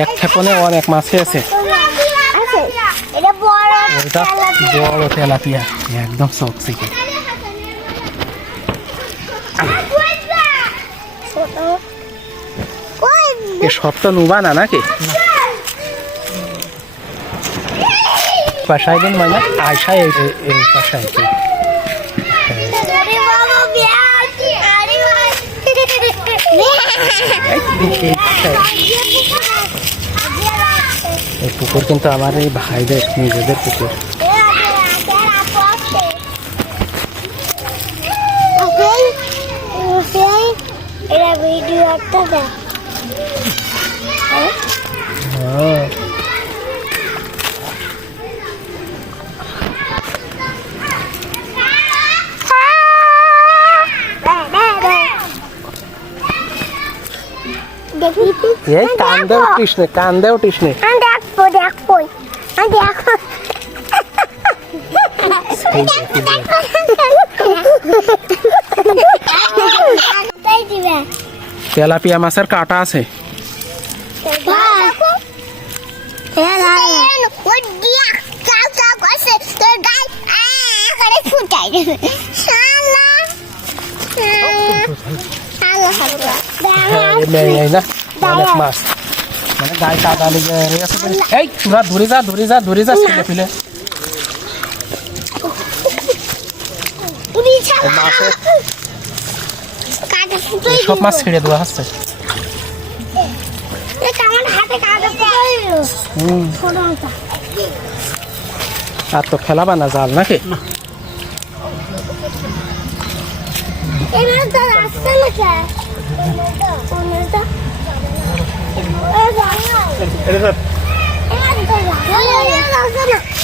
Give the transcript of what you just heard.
এক ক্ষেপণে অনেক মাছই আছে? আছে। এটা বড় তেলাপিয়া। একদম চকচিকে এ। সবটা নুবা না নাকি? পাশায় দিন মানে আয়সায় এই এই এই পুকুর কিন্তু আমার এই ভাইদের নিজেদের পুকুর ভিডিও একটা দেখ হ্যাঁ। এই কান্দে উঠিস নে কান্দে উঠিস নে আমি দেখব দেখব আমি দেখো তাই দিবে তেলাপিয়া মাছের কাটা আছে হ্যাঁ, এই নে- না অনেক মাছ। মানে গায়ে কাদা লেগে গেছে এই তোরা ধরে যা ধরে যা ধরে যা ছেলে ফেলে সব মাছ ছেড়ে দেওয়া হচ্ছে। আর তো ফেলাবা না জাল নাকি? এবার তো রাস্তা না 我们的我们的。我们的我们的我们的我们的老师呢？